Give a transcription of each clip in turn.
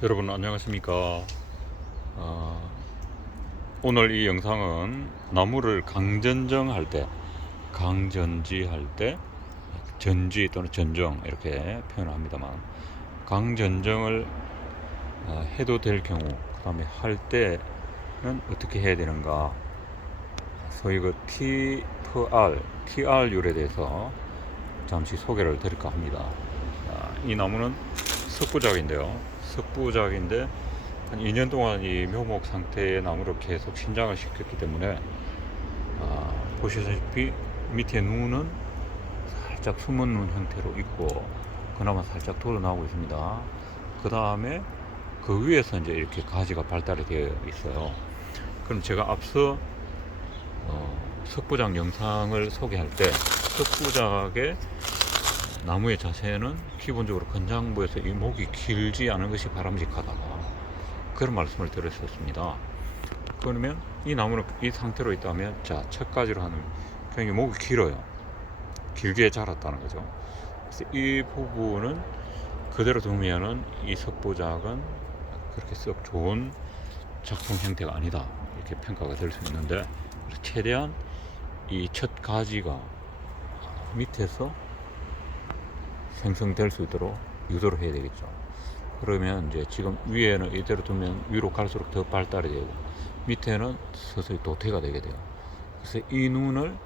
여러분 안녕하십니까. 오늘 이 영상은 나무를 강전정 할 때, 강전지 할 때, 전지 또는 전정 이렇게 표현합니다만, 강전정을 해도 될 경우, 그 다음에 할 때는 어떻게 해야 되는가, 소위 그 TR율에 대해서 잠시 소개를 드릴까 합니다. 이 나무는 석부작인데요. 석부작인데 한 2년 동안 이 묘목 상태의 나무를 계속 신장을 시켰기 때문에 보시다시피 밑에 눈은 살짝 숨은 눈 형태로 있고 그나마 살짝 돋아나오고 있습니다. 그 다음에 그 위에서 이제 이렇게 가지가 발달이 되어 있어요. 그럼 제가 앞서 석부작 영상을 소개할 때 석부작의 나무의 자세는 기본적으로 건장부에서 이 목이 길지 않은 것이 바람직하다, 그런 말씀을 드렸었습니다. 그러면 이 나무는 이 상태로 있다면, 자, 첫 가지로 하는 굉장히 목이 길어요. 길게 자랐다는 거죠. 그래서 이 부분은 그대로 두면은 이 석부작은 그렇게 썩 좋은 작품 형태가 아니다, 이렇게 평가가 될 수 있는데, 최대한 이 첫 가지가 밑에서 생성될 수 있도록 유도를 해야 되겠죠. 그러면 이제 지금 위에는 이대로 두면 위로 갈수록 더 발달이 되고 밑에는 서서히 도태가 되게 돼요. 그래서 이 눈을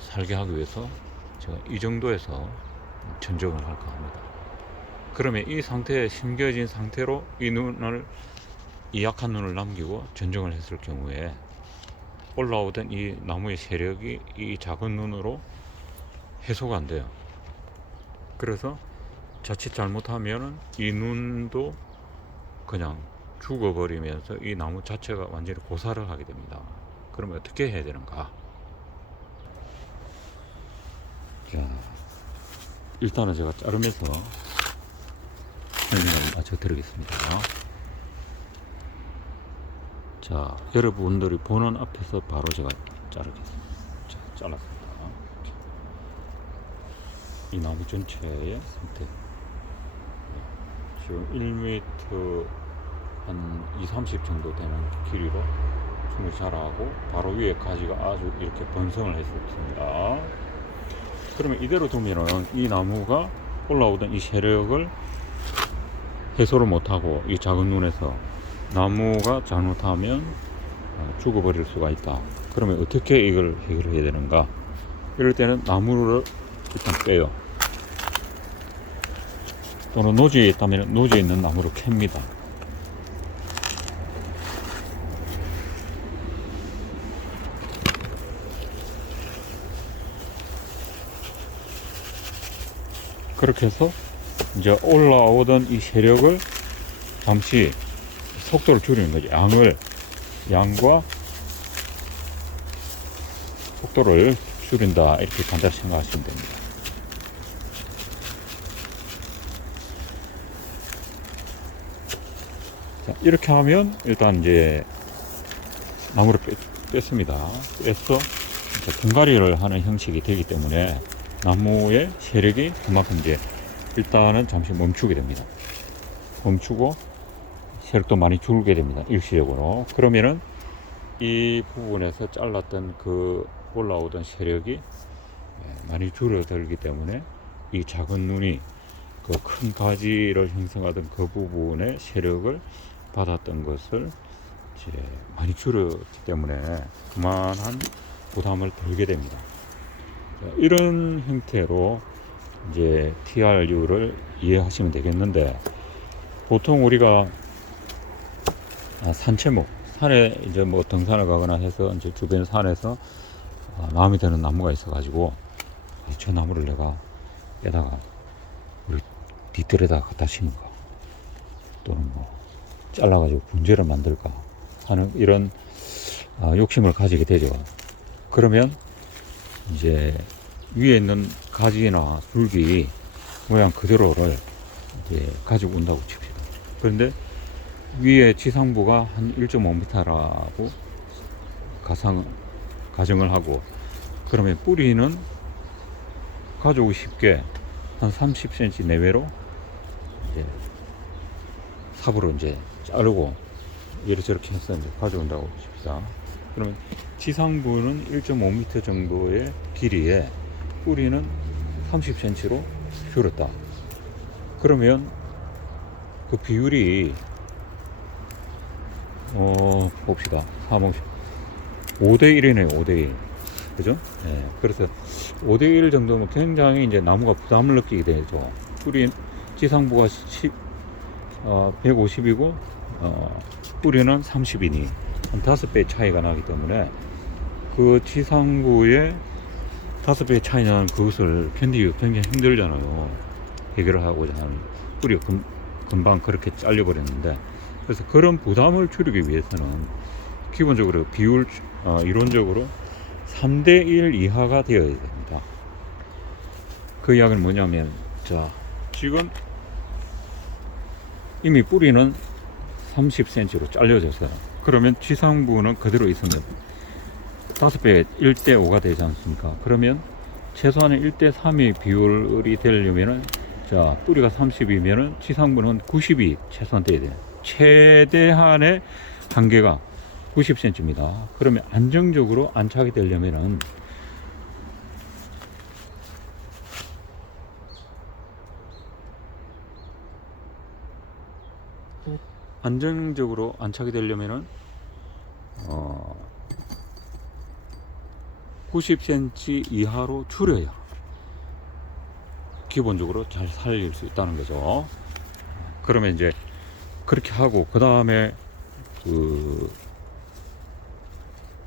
살게 하기 위해서 제가 이 정도에서 전정을 할까 합니다. 그러면 이 상태에 심겨진 상태로 이 약한 눈을 남기고 전정을 했을 경우에 올라오던 이 나무의 세력이 이 작은 눈으로 해소가 안 돼요. 그래서 자칫 잘못하면 이 눈도 그냥 죽어버리면서 이 나무 자체가 완전히 고사를 하게 됩니다. 그러면 어떻게 해야 되는가? 자, 일단은 제가 자르면서 설명을 마쳐 드리겠습니다. 자, 여러분들이 보는 앞에서 바로 제가 자르겠습니다. 자, 잘랐습니다. 이 나무 전체의 상태, 지금 1m 한 2-30 정도 되는 길이로 충분히 자라고 바로 위에 가지가 아주 이렇게 번성을 했었습니다. 그러면 이대로 두면은 이 나무가 올라오던 이 세력을 해소를 못하고 이 작은 눈에서 나무가 잘못하면 죽어버릴 수가 있다. 그러면 어떻게 이걸 해결해야 되는가? 이럴 때는 나무를 일단 빼요. 또는 노지에 있다면 노지에 있는 나무를 캡니다. 그렇게 해서 이제 올라오던 이 세력을 잠시 속도를 줄이는 거죠. 양과 속도를 줄인다, 이렇게 간단히 생각하시면 됩니다. 자, 이렇게 하면 일단 이제 나무를 뺐습니다. 빼서 이제 분갈이를 하는 형식이 되기 때문에 나무의 세력이 그만큼 이제 일단은 잠시 멈추게 됩니다. 멈추고 세력도 많이 줄게 됩니다, 일시적으로. 그러면은 이 부분에서 잘랐던 그 올라오던 세력이 많이 줄어들기 때문에 이 작은 눈이 그 큰 가지를 형성하던 그 부분의 세력을 받았던 것을 이제 많이 줄었기 때문에 그만한 부담을 덜게 됩니다. 이런 형태로 이제 TRU를 이해하시면 되겠는데, 보통 우리가 산채목, 산에 이제 뭐 등산을 가거나 해서 이제 주변 산에서 마음에 드는 나무가 있어가지고 저 나무를 내가 빼다가 우리 뒤뜰에다 갖다 심을까, 또는 뭐 잘라가지고 분재를 만들까 하는 이런 욕심을 가지게 되죠. 그러면 이제 위에 있는 가지나 줄기 모양 그대로를 이제 가지고 온다고 칩시다. 그런데 위에 지상부가 한 1.5m라고 가정을 하고, 그러면 뿌리는 가져오기 쉽게 한 30cm 내외로 이제 탑으로 이제 자르고 이렇게 해서 이제 가져온다고 칩시다. 그러면 지상부는 1.5m 정도의 길이에 뿌리는 30cm로 줄였다. 그러면 그 비율이 봅시다. 5대1이네요. 5대1. 그죠? 네. 그래서 5대1 정도면 굉장히 이제 나무가 부담을 느끼게 되죠. 뿌리 지상부가 150이고 뿌리는 30이니 한 5배 차이가 나기 때문에 그 지상부에 5배 차이 나는 그것을 견디기 굉장히 힘들잖아요. 해결을 하고자 하는 뿌리가 금방 그렇게 잘려버렸는데, 그래서 그런 부담을 줄이기 위해서는 기본적으로 비율 이론적으로 3대1 이하가 되어야 됩니다. 그 이야기는 뭐냐면, 자, 지금 이미 뿌리는 30cm로 잘려졌어요. 그러면 지상부는 그대로 있으면 5배 1대5가 되지 않습니까? 그러면 최소한의 1대3의 비율이 되려면은, 자, 뿌리가 30이면은 지상부는 90이 최소한 돼야 돼요. 최대한의 한계가 90cm입니다. 그러면 안정적으로 안착이 되려면은 안정적으로 안착이 되려면은 90cm 이하로 줄여야 기본적으로 잘 살릴 수 있다는 거죠. 그러면 이제 그렇게 하고, 그 다음에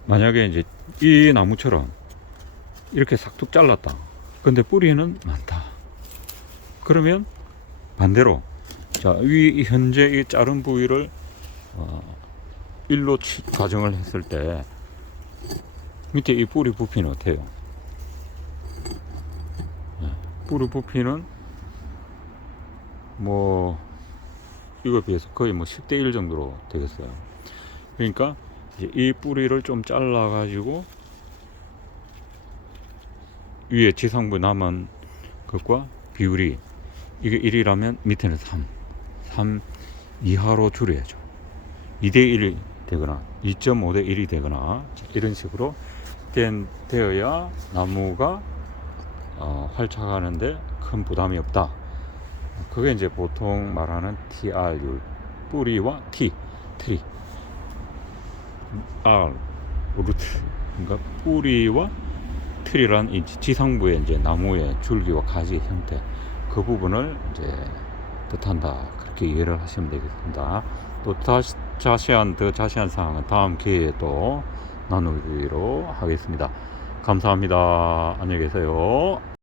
만약에 이제 이 나무처럼 이렇게 싹둑 잘랐다. 근데 뿌리는 많다. 그러면 반대로, 자, 현재 이 자른 부위를 일로 가정을 했을 때 밑에 이 뿌리 부피는 어때요? 뿌리 부피는 뭐 이거에 비해서 거의 뭐 10대 1 정도로 되겠어요. 그러니까 이제 이 뿌리를 좀 잘라 가지고 위에 지상부 남은 것과 비율이 이게 1이라면 밑에는 3 이하로 줄여야죠. 2대 1이 되거나 2.5대 1이 되거나 이런 식으로 되어야 나무가 활착하는데 큰 부담이 없다. 그게 이제 보통 말하는 TR율, 뿌리와 트리, R, 루트. 그러니까 뿌리와 트리란 이 지상부의 이제 나무의 줄기와 가지 형태, 그 부분을 이제 뜻한다. 그렇게 이해를 하시면 되겠습니다. 또 더 자세한 사항은 다음 기회에 또 나누기로 하겠습니다. 감사합니다. 안녕히 계세요.